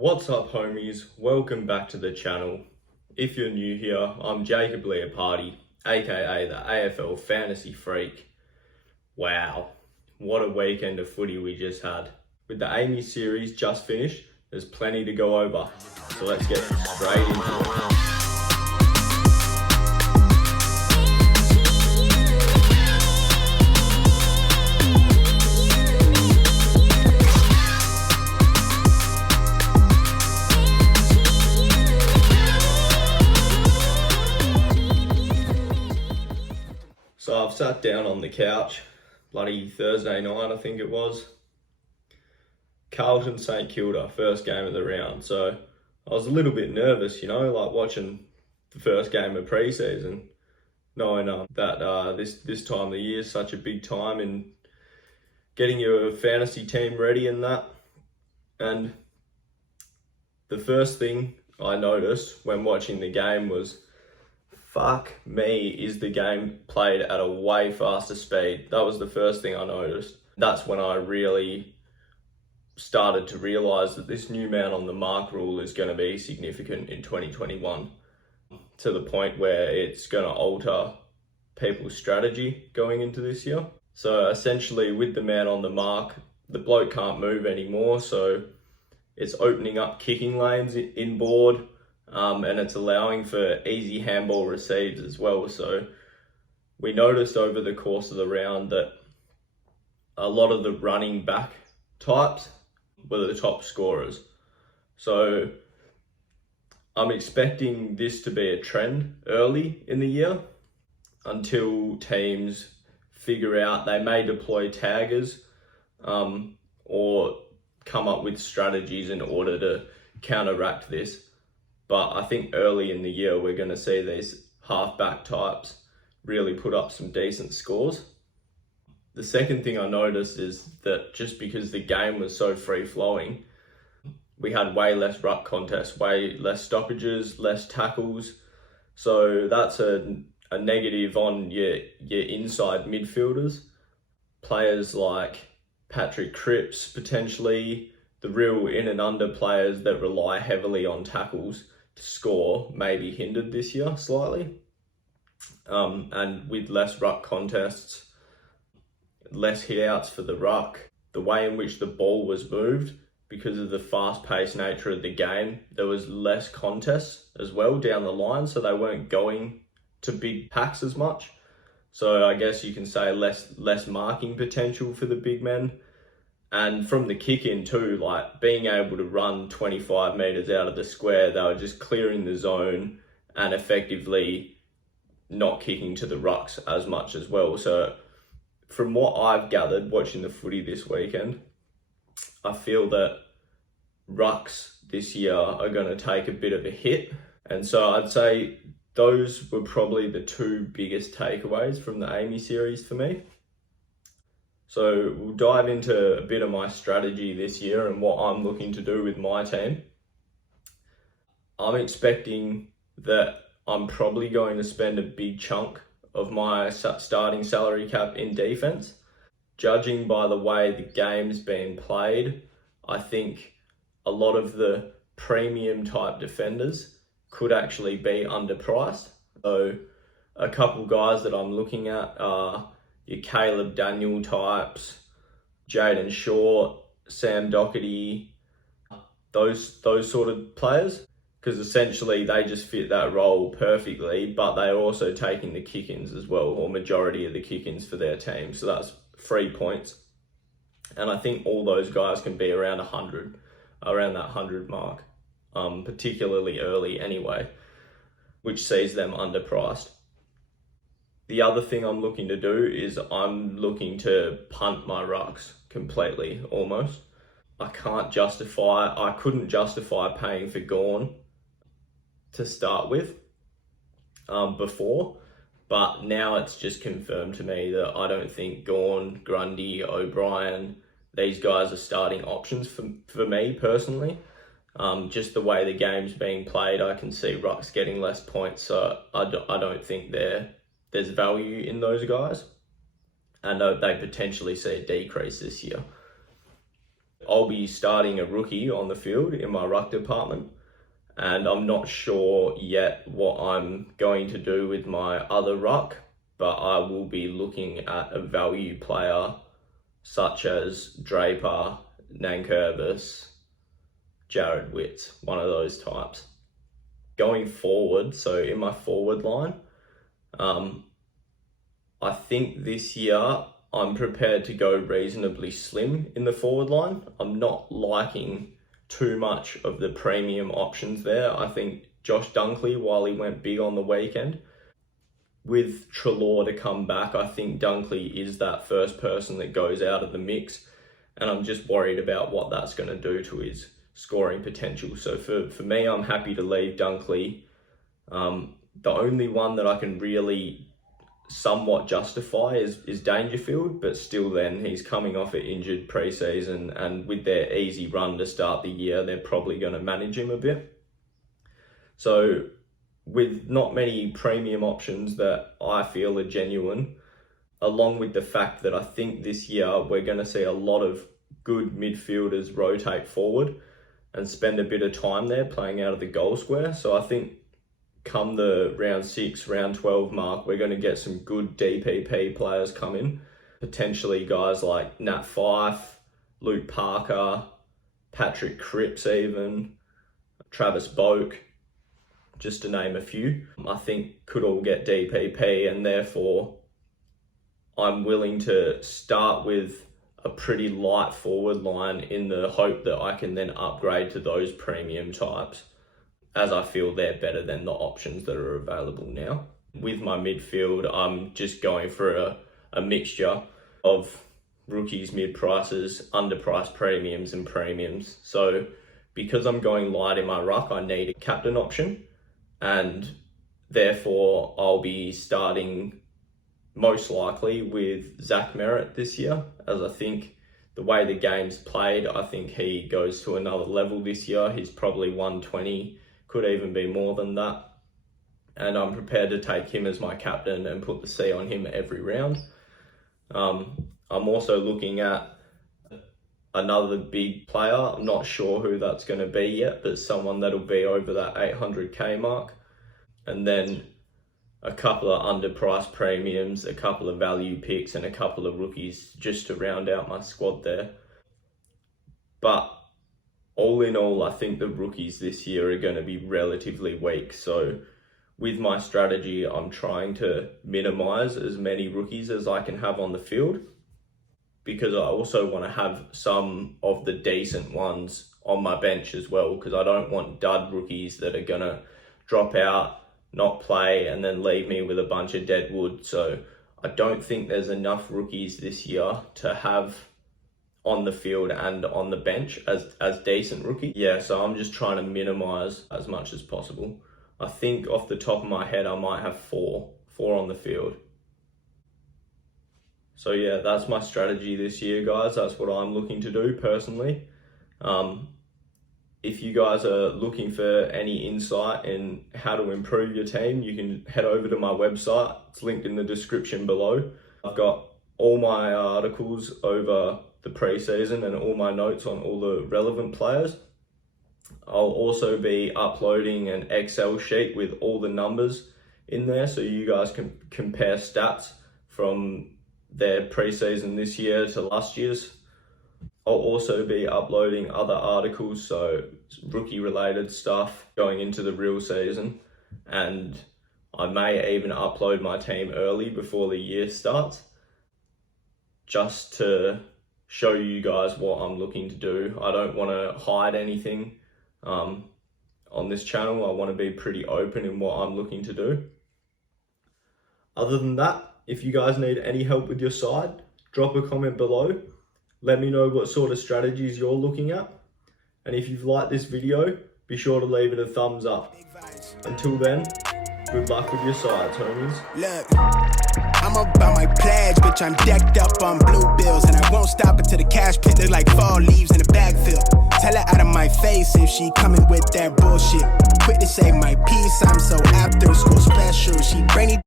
What's up, homies? Welcome back to the channel. If you're new here, I'm Jacob Leopardi, aka the AFL Fantasy Freak. Wow, what a weekend of footy we just had. With the AAMI series just finished, there's plenty to go over, so let's get straight into it. So I've sat down on the couch, bloody Thursday night I think it was. Carlton St Kilda, first game of the round. So I was a little bit nervous, like watching the first game of pre-season, knowing that this time of the year is such a big time in getting your fantasy team ready and that. And the first thing I noticed when watching the game was, fuck me, is the game played at a way faster speed. That was the first thing I noticed. That's when I really started to realise that this new man on the mark rule is going to be significant in 2021, to the point where it's going to alter people's strategy going into this year. So essentially, with the man on the mark, the bloke can't move anymore, so it's opening up kicking lanes inboard. And it's allowing for easy handball receives as well. So we noticed over the course of the round that a lot of the running back types were the top scorers. So I'm expecting this to be a trend early in the year until teams figure out they may deploy taggers or come up with strategies in order to counteract this. But I think early in the year, we're going to see these halfback types really put up some decent scores. The second thing I noticed is that just because the game was so free-flowing, we had way less ruck contests, way less stoppages, less tackles. So that's a negative on your inside midfielders. Players like Patrick Cripps, potentially, the real in and under players that rely heavily on tackles to score, may be hindered this year slightly. And with less ruck contests, less hit outs for the ruck, the way in which the ball was moved, because of the fast-paced nature of the game, there was less contests as well down the line, so they weren't going to big packs as much. So I guess you can say less marking potential for the big men. And from the kick-in too, like being able to run 25 metres out of the square, they were just clearing the zone and effectively not kicking to the rucks as much as well. So from what I've gathered watching the footy this weekend, I feel that rucks this year are going to take a bit of a hit. And so I'd say those were probably the two biggest takeaways from the AAMI series for me. So we'll dive into a bit of my strategy this year and what I'm looking to do with my team. I'm expecting that I'm probably going to spend a big chunk of my starting salary cap in defense. Judging by the way the game's been played, I think a lot of the premium type defenders could actually be underpriced. So a couple guys that I'm looking at are your Caleb Daniel types, Jaden Short, Sam Doherty, those sort of players, because essentially they just fit that role perfectly, but they're also taking the kick-ins as well, or majority of the kick-ins for their team. So that's 3 points. And I think all those guys can be around 100, around that 100 mark, particularly early anyway, which sees them underpriced. The other thing I'm looking to do is I'm looking to punt my rucks completely, almost. I couldn't justify paying for Gawn to start with before, but now it's just confirmed to me that I don't think Gawn, Grundy, O'Brien, these guys are starting options for me personally. Just the way the game's being played, I can see rucks getting less points, so I don't think there's value in those guys, and they potentially see a decrease this year. I'll be starting a rookie on the field in my ruck department, and I'm not sure yet what I'm going to do with my other ruck, but I will be looking at a value player such as Draper, Nankervis, Jared Witts, one of those types. Going forward, so in my forward line, I think this year I'm prepared to go reasonably slim in the forward line. I'm not liking too much of the premium options there. I think Josh Dunkley, while he went big on the weekend, with Treloar to come back, I think Dunkley is that first person that goes out of the mix, and I'm just worried about what that's going to do to his scoring potential. So for me, I'm happy to leave Dunkley. The only one that I can really somewhat justify is Dangerfield, but still then he's coming off an injured pre-season, and with their easy run to start the year, they're probably going to manage him a bit. So with not many premium options that I feel are genuine, along with the fact that I think this year we're going to see a lot of good midfielders rotate forward and spend a bit of time there playing out of the goal square. So I think come the round 6, round 12 mark, we're going to get some good DPP players come in. Potentially guys like Nat Fife, Luke Parker, Patrick Cripps even, Travis Boak, just to name a few. I think could all get DPP, and therefore I'm willing to start with a pretty light forward line in the hope that I can then upgrade to those premium types, as I feel they're better than the options that are available now. With my midfield, I'm just going for a mixture of rookies, mid-prices, underpriced premiums and premiums. So because I'm going light in my ruck, I need a captain option, and therefore I'll be starting most likely with Zach Merritt this year, as I think the way the game's played, I think he goes to another level this year. He's probably 120, could even be more than that. And I'm prepared to take him as my captain and put the C on him every round. I'm also looking at another big player. I'm not sure who that's going to be yet, but someone that'll be over that 800k mark. And then a couple of underpriced premiums, a couple of value picks, and a couple of rookies just to round out my squad there. But all in all, I think the rookies this year are going to be relatively weak. So with my strategy, I'm trying to minimize as many rookies as I can have on the field, because I also want to have some of the decent ones on my bench as well, because I don't want dud rookies that are going to drop out, not play, and then leave me with a bunch of dead wood. So I don't think there's enough rookies this year to have on the field and on the bench as decent rookies. Yeah, so I'm just trying to minimize as much as possible. I think off the top of my head, I might have four on the field. So yeah, that's my strategy this year, guys. That's what I'm looking to do personally. If you guys are looking for any insight in how to improve your team, you can head over to my website. It's linked in the description below. I've got all my articles over the pre-season and all my notes on all the relevant players. I'll also be uploading an Excel sheet with all the numbers in there, so you guys can compare stats from their pre-season this year to last year's. I'll also be uploading other articles, so rookie related stuff going into the real season, and I may even upload my team early before the year starts, just to show you guys what I'm looking to do. I don't want to hide anything on this channel. I want to be pretty open in what I'm looking to do. Other than that, if you guys need any help with your side, drop a comment below. Let me know what sort of strategies you're looking at. And if you've liked this video, be sure to leave it a thumbs up. Until then, good luck with your sides, homies. Look, I'm about my pledge, bitch. I'm decked up on blue bills, and I won't stop until the cash pit look like fall leaves in a backfield. Tell her out of my face if she coming with that bullshit. Quick to save my peace, I'm so after school special. She brainy.